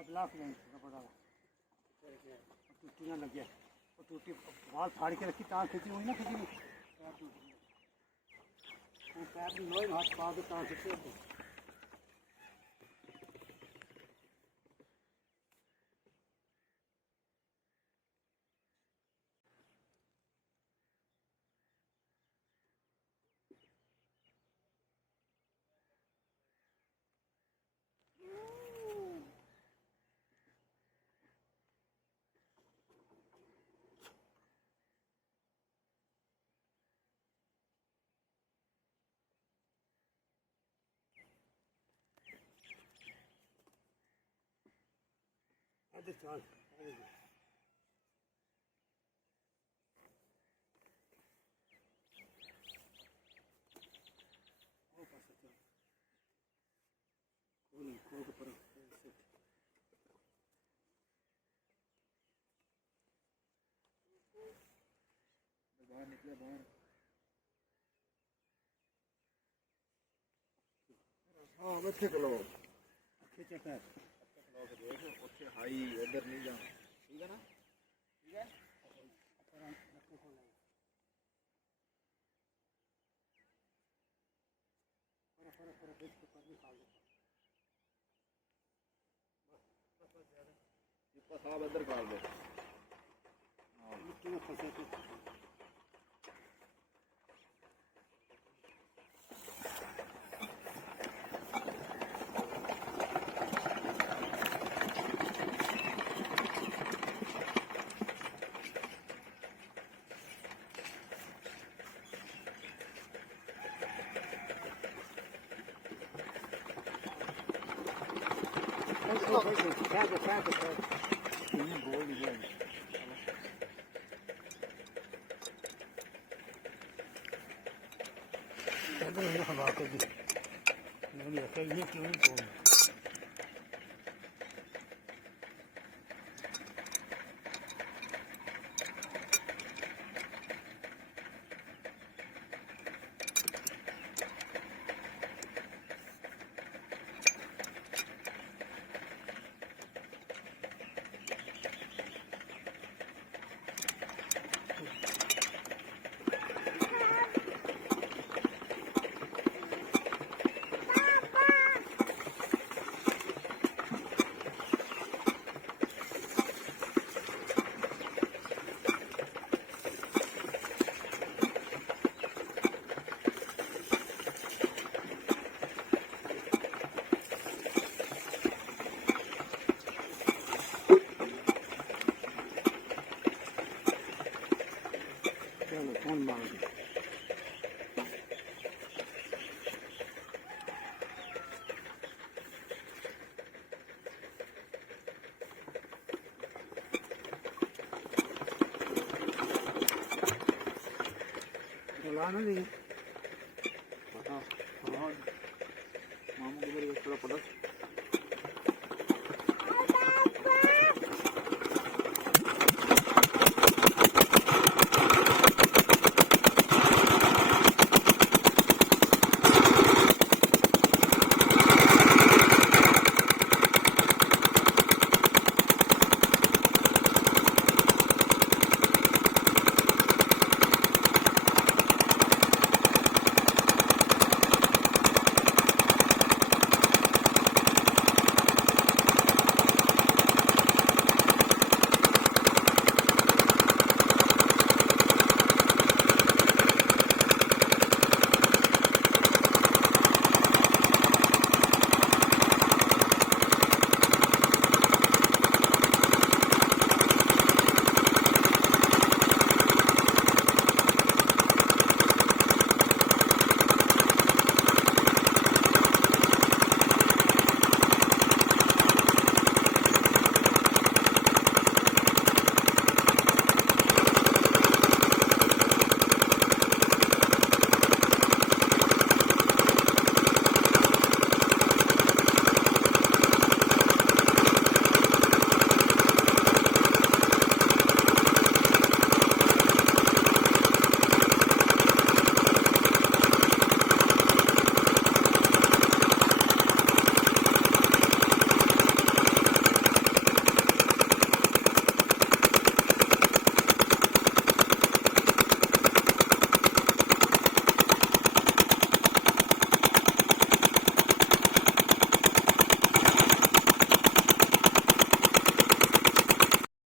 ब्लाक नहीं बड़ा टूटी ना लगे टूटी बाल फाड़ के रखी तार खींची हुई ना खींची वो पैर में लोहे हाथ पा के तार खींचे अरे चल बाहर निकले बाहर हाँ मैं खिलो खींचे पैर ਉੱਥੇ ਹਾਈ ਉਧਰ ਨਹੀਂ ਜਾਣਾ ਠੀਕ ਹੈ ਨਾ ਠੀਕ ਹੈ ਸਾਹਿਬ ਇੱਧਰ ਕਰ ਦੇ ਹਾਂ ਮਿੱਟੀ ਨੂੰ ਫਸੇ ਤੇ हवा को भी नहीं रखा ये क्यों नहीं बोल कौन मांगे लाना नहीं पता हाँ मामू को मेरे थोड़ा पता